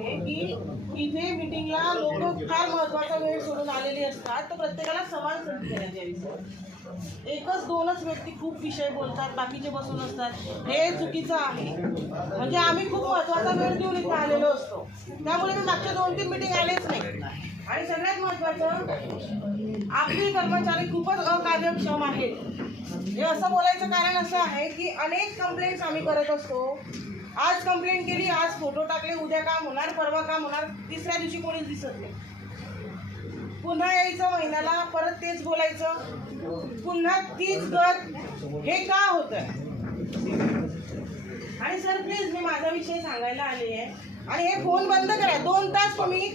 आहे की इथे मीटिंगला लोक फार महत्त्वाचा वेळ सोडून आलेली असतात, तर प्रत्येकाला समान संधी देण्यात यावी सर. एकच दोनच व्यक्ती खूप विषय बोलतात, बाकीचे बसून असतात, हे चुकीचं आहे. म्हणजे आम्ही खूप महत्त्वाचा वेळ देऊन इथे आलेलो असतो, त्यामुळे मी मागच्या 2-3 मीटिंग आलेच नाही. आणि सगळ्यात महत्त्वाचं, आपले कर्मचारी खूपच अकार्यक्षम आहेत. हे असं बोलायचं कारण असं आहे की अनेक कंप्लेंट्स आम्ही करत असतो. आज कंप्लेंट केली, आज फोटो टाकले, उद्या काम होणार, परवा काम होणार, तिसऱ्या दिवशी कोणीच दिसत नाही. पुन्हा यायचं महिन्याला, परत तेच बोलायचं, पुन्हा तीच गत. हे का होतंय? आणि सर प्लीज, मी माझा विषय सांगायला आली आहे. आणि हे फोन बंद करा. 2 तास तुम्ही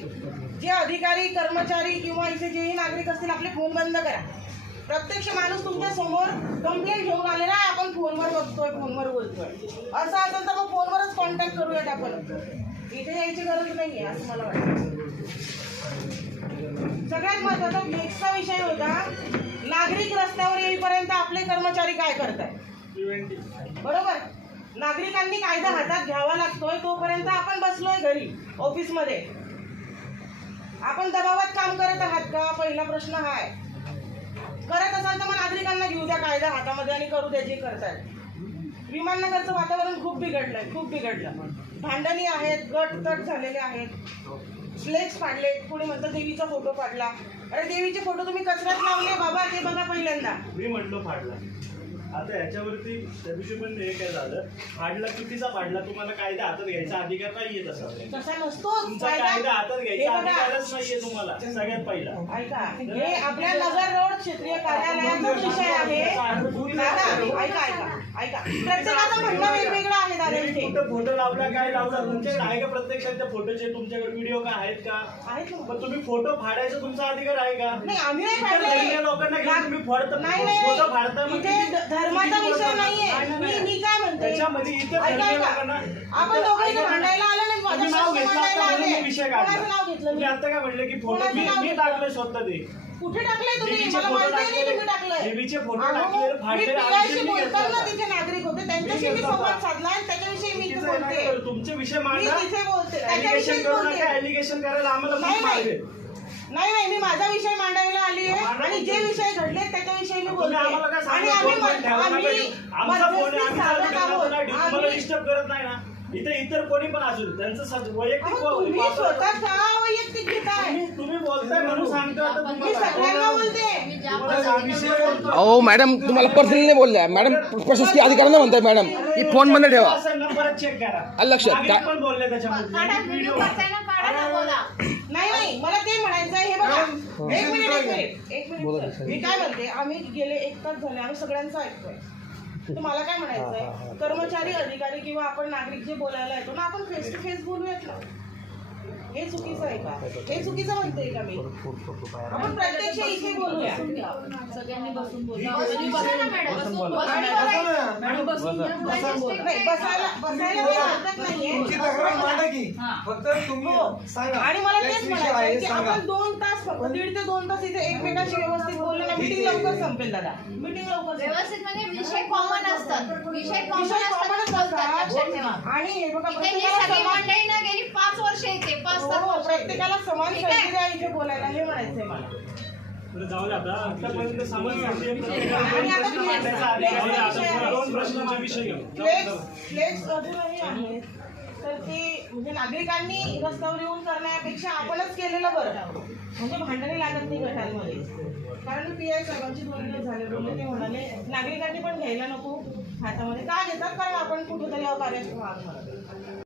जे अधिकारी, कर्मचारी किंवा इथे जेही नागरिक असतील, आपले फोन बंद करा. प्रत्यक्ष माणूस तुमच्या समोर कंप्लेंट घेऊन आलेला आहे, आपण फोनवर बघतोय, फोनवर बोलतोय. असं असेल तर मग फोनवरच कॉन्टॅक्ट करूयात आपण. इथे यायची गरज नाही आहे असं मला वाटतं. सगळ्यात महत्त्वाचा नेक्स्टचा विषय होता, नागरिक रस्त्यावर येईपर्यंत आपले कर्मचारी काय करतायत? बरोबर. नागरिकांनी कायदा हातात घ्यावा लागतोय, तोपर्यंत आपण बसलोय घरी ऑफिसमध्ये. आपण दबावात काम करत आहात का? पहिला प्रश्न हा आहे. करत असाल तर मग नागरिकांना घेऊ द्या कायदा हातामध्ये आणि करू द्या जे करतायत. विमाननगरचं वातावरण खूप बिघडलंय, खूप बिघडलं. भांडणी आहेत, गट तट झालेले आहेत, फ्लेक्स पाडले. कोणी म्हणतं देवीचा फोटो पाडला. अरे देवीचे फोटो तुम्ही कचऱ्यात लावले बाबा, ते बघा पहिल्यांदा. मी म्हणलो फाडला. आता याच्यावरती त्या दिवशी पण हे काय झालं, फाडला कितीचा फाडला, तुम्हाला कायदा हातात घ्यायचा अधिकार नाहीये. तसा नसतो. तुमचा कायदा हातात घ्यायचा अधिकारच नाहीये तुम्हाला. सगळ्यात पहिला ऐका, हे आपल्या नगर रोड क्षेत्रीय कार्यालयाचा विषय आहे. ऐका ऐका ऐका, प्रत्येकाचं म्हणणं वेगवेगळं आहे दादा. कुठं फोटो लावला, काय लावला, तुमच्याकडे आहे का प्रत्यक्षात त्या फोटोचे? तुमच्याकडे व्हिडिओ का आहेत का? आहेत. पण तुम्ही फोटो फाडायचा तुमचा अधिकार आहे का? नाही, आम्ही नाही फाडले. लोकांना घेऊन तुम्ही फोटो फाडता. धर्माचा विषय नाहीये. मी काय म्हणते, त्याच्यामध्ये इतर लोकांना आपण दोघांना भांडायला आलं नाही. तुम्ही नाव घेतलं, विषय काढला. नाव घेतलं तुम्ही आता काय म्हणले की फोटो मी टाकले स्वतः. ते कुठे टाकले तुम्ही? मला माहिती नाही तुम्ही टाकलंय. देवीचे फोटो टाकले, फाडले. बोलताना तिथे नागरिक होते, त्यांच्याशी मी संवाद साधला आणि त्याच्याविषयी मी इथे बोलते. तुमचे विषय मी तिथे बोलते, एलिगेशन करू नका. एलिगेशन करायला आम्हाला नाही नाही, मी माझा विषय मांडायला आली आहे आणि जे विषय घडले त्याच्याविषयी मी बोलते. आणि आम्ही डिस्टर्ब करत नाही ना. इथे इतर कोणी पण असू त्यांचं वैयक्तिक वैयक्तिक घेताय. तुम्ही बोलताय म्हणून सांगतो. मी सगळ्यांना बोलते. अहो मॅडम, तुम्हाला पर्सनली बोलल्या मॅडम, प्रशासकीय अधिकाऱ्यांना म्हणताय मॅडम की फोन बंद ठेवा. नंबर चेक करा. लक्षात पण बोलले त्याच्यामध्ये. नाही, मला ते म्हणायचं आहे. हे बघा, एक मिनिट. मी काय म्हणते, आम्ही गेले 1 तास झाले, आम्ही सगळ्यांचं ऐकतोय. तर मला काय म्हणायचंय, कर्मचारी, अधिकारी किंवा आपण नागरिक जे बोलायला येतो ना, आपण फेस टू फेस बोलूयात ना. हे चुकीचं आहे का? हे चुकीचं म्हणते का मी? आपण प्रत्यक्ष इथे बोलूया. सगळ्यांनी बसून आणि मला तेच म्हणायचं की आपण 2 तास, फक्त 1.5 ते 2 तास इथे एकमेकांशी व्यवस्थित बोलले ना, मीटिंग लवकर संपेल दादा. मीटिंग लवकर व्यवस्थित म्हणजे विषय कॉमन असतात. विषय कॉमन असतात. आणि हे बघा, गेली 5 वर्ष येते. 5-7 वर्ष प्रत्येकाला समान संधी द्या इथे बोलायला, हे म्हणायचंय मला. जाऊ द्या. आतापर्यंत समान फ्लेक्स अजूनही आहेत, तर ते म्हणजे नागरिकांनी रस्त्यावर येऊन करण्यापेक्षा आपणच केलेलं बरं. म्हणजे भांडणे लागत नाही गटांमध्ये. कारण PI साहेबांची 2 दिवस झाले बोलले, ते म्हणाले नागरिकांनी पण घ्यायला नको हातामध्ये. का घेतात? कारण आपण कुठेतरी अकार्यक्षम आहात.